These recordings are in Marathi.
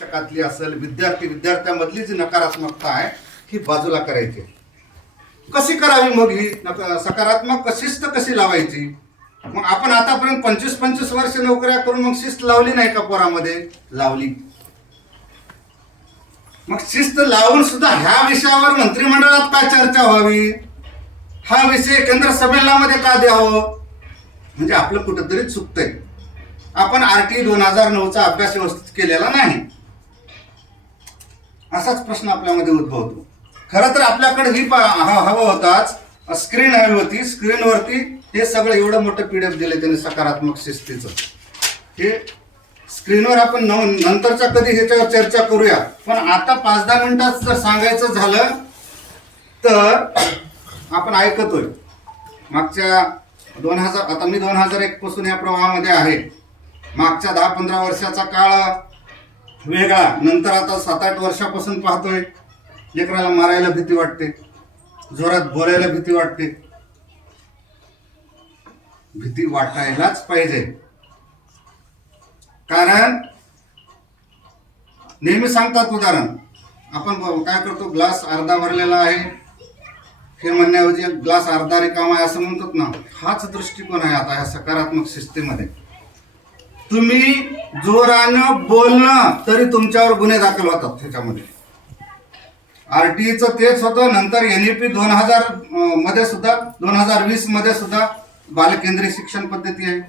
शिक्षकातली असेल विद्यार्थ्यांमधली जी नकारात्मकता आहे ही बाजूला करायची. कशी करावी मग ही सकारात्मक शिस्त कशी लावायची? मग आपण आतापर्यंत 25-25 वर्ष नोकऱ्या करून मग शिस्त लावली नाही का पोरामध्ये? लावली. मग शिस्त लावून सुद्धा ह्या विषयावर मंत्रिमंडळात का चर्चा व्हावी? हा विषय केंद्र संमेलनामध्ये का द्यावं? म्हणजे आपलं कुठंतरी चुकतंय. आपण RT 2009चा अभ्यास व्यवस्थित केलेला नाही, असाच प्रश्न आपल्यामध्ये उद्भवतो. खरं तर आपल्याकडे ही हवं होताच, स्क्रीन हवी होती. स्क्रीनवरती हे सगळं एवढं मोठं PDF दिले त्यांनी सकारात्मक शिस्तीचं. हे स्क्रीनवर आपण नंतरच्या कधी ह्याच्यावर चर्चा करूया. पण आता 5-10 मिनिटात जर सांगायचं झालं तर आपण ऐकतोय मागच्या 2000, आता मी 2001 पासून या प्रवाहामध्ये आहे. मागच्या 10-15 वर्षाचा काळ वेगळा, नंतर आता 7-8 वर्षापासून पाहतोय लेकराला मारायला भीती वाटते, जोरात बोलायला भीती वाटते. भीती वाटायलाच पाहिजे, कारण नेहमी सांगतात उदाहरण, आपण काय करतो, ग्लास अर्धा भरलेला आहे हे म्हणण्याऐवजी ग्लास अर्धा रिकामा आहे असं म्हणतात ना. हाच दृष्टिकोन आहे आता ह्या सकारात्मक शिस्तीमध्ये. तुम्ही जोरानं बोलणं तरी तुमच्यावर गुन्हे दाखल होतात. त्याच्यामध्ये RTचं तेच होतं. नंतर NEP 2000 मध्ये सुद्धा, 2020 मध्ये सुद्धा बालकेंद्रीय शिक्षण पद्धती आहे.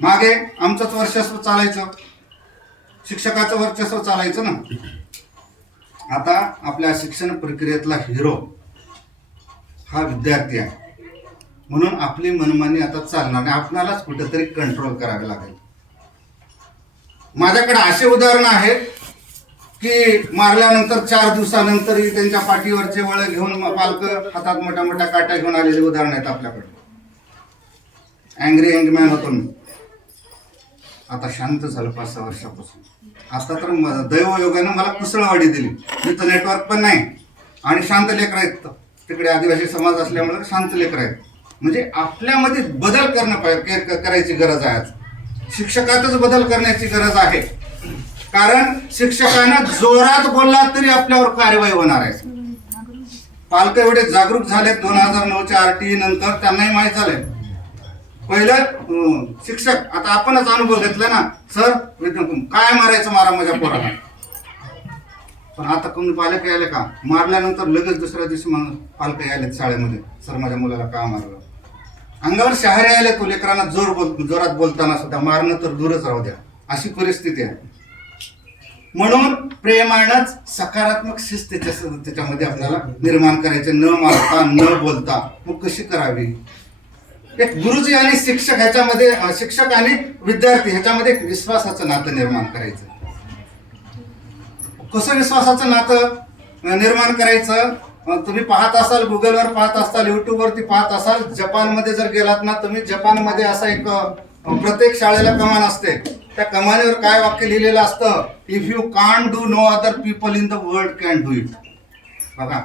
मागे आमचंच वर्चस्व चालायचं, शिक्षकाचं वर्चस्व चालायचं ना. आता आपल्या शिक्षण प्रक्रियेतला हिरो हा विद्यार्थी आहे, म्हणून आपली मनमानी आता चालणार नाही. आपणालाच कुठेतरी कंट्रोल करावे लागेल. माझ्याकडे असे उदाहरण आहेत की मारल्यानंतर 4 दिवसानंतरही त्यांच्या पाठीवरचे वळ घेऊन पालक हातात मोठ्या मोठ्या काट्या घेऊन आलेले उदाहरण आहेत आपल्याकडे. अँग्री यंग मॅन होतो मी. आता शांत झालं 5-6 वर्षापासून. आता तर दैवयोगानं मला कुसळवाडी दिली. मी तर नेटवर्क पण नाही आणि शांत लेकर आहेत. तिकडे आदिवासी समाज असल्यामुळे शांत लेकर आहेत. म्हणजे आपल्यामध्ये बदल करायची गरज आहे. शिक्षकातच बदल करण्याची गरज आहे, कारण शिक्षकानं जोरात बोलला तरी आपल्यावर कार्यवाही होणार आहे. पालक एवढे जागरूक झालेत 2009च्या RT नंतर, त्यांनाही माहीत झालंय. पहिलं शिक्षक, आता आपणच अनुभव घेतला ना, सर काय मारायचं, मारा माझ्या पोराला. पण आता कोणी पालक यायले का? मारल्यानंतर लगेच दुसऱ्या दिवशी पालक यायलेत शाळेमध्ये, सर माझ्या मुलाला का मारलं. अंगावर शहारे आले तो लेकरांना जोरात बोलताना सुद्धा. मारणं तर दूरच राहू द्या, अशी परिस्थिती आहे. म्हणून प्रेमानंच सकारात्मक शिस्त त्याच्यामध्ये आपल्याला निर्माण करायचे. न मारता, न बोलता. मग कशी करावी? एक गुरुजी आणि शिक्षक ह्याच्यामध्ये, शिक्षक आणि विद्यार्थी ह्याच्यामध्ये एक विश्वासाचं नातं निर्माण करायचं. कसं विश्वासाचं नातं निर्माण करायचं? तुम्ही पाहत असाल, गुगलवर पाहत असाल, युट्यूबवरती पाहत असाल. जपानमध्ये जर गेलात ना तुम्ही, जपानमध्ये असा एक प्रत्येक शाळेला कमान असते. त्या कमानीवर काय वाक्य लिहिलेलं असतं? If you can't do, no other people in the world can do it. बघा,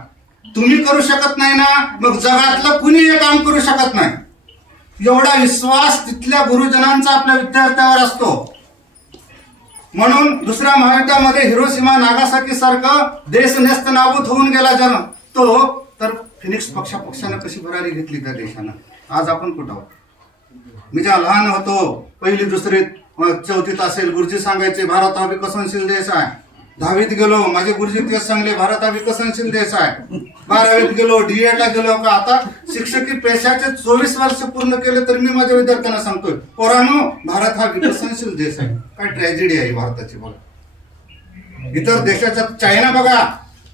तुम्ही करू शकत नाही ना, मग जगातलं कुणी हे काम करू शकत नाही. एवढा विश्वास तिथल्या गुरुजनांचा आपल्या विद्यार्थ्यावर असतो. म्हणून दुसऱ्या महायुद्धामध्ये हिरोशिमा नागासाकी सारखं देश नेस्त नाबूद होऊन गेला जण तो, तर फिनिक्स पक्षानं कशी भरारी घेतली त्या देशानं. आज आपण कुठं आहोत? मी जेव्हा लहान होतो, 1ली 2रीत 4थीत असेल, गुरुजी सांगायचे भारत हा विकसनशील देश आहे. 10वीत गेलो, माझे गुरुजी तेच सांगले, भारत हा विकसनशील देश आहे. 12वीत गेलो, D.Ed ला गेलो का, आता शिक्षकी पेशाचे 24 वर्ष पूर्ण केले तर मी माझ्या विद्यार्थ्यांना सांगतोय, पोरांनो भारत हा विकसनशील देश आहे. काय ट्रॅजेडी आहे भारताची बघा. इतर देशाच्या, चायना बघा,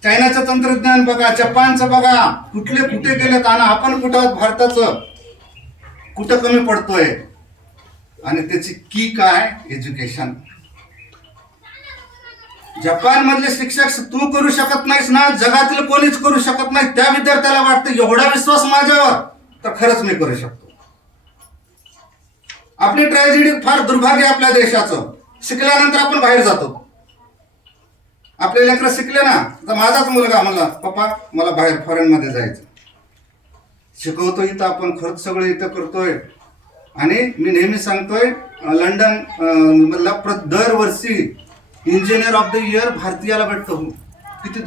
चायनाचं तंत्रज्ञान बघा, जपानचं बघा, कुठे गेलेत. आणि आपण कुठं आहोत? भारताचं कुठं कमी पडतोय? आणि त्याची की काय? एज्युकेशन. जपान मधले शिक्षक तू करू शकत नाहीस ना, जगातील कोणीच करू शकत नाही. त्या विद्यार्थ्याला वाटतं एवढा विश्वास माझ्यावर, तर खरंच मी करू शकतो. आपली ट्रॅजेडी, फार दुर्भाग्य आपल्या देशाचं. शिकल्यानंतर आपण बाहेर जातो. आपले लेकर शिकले ना, तर माझाच मुलगा म्हणला, पप्पा मला बाहेर फॉरेन मध्ये जायचं. शिकवतो इथं आपण, खर्च सगळं इथं करतोय. आणि मी नेहमी सांगतोय, लंडन मधला दरवर्षी इंजिनियर ऑफ द इयर भारतीयाला भेटतो किती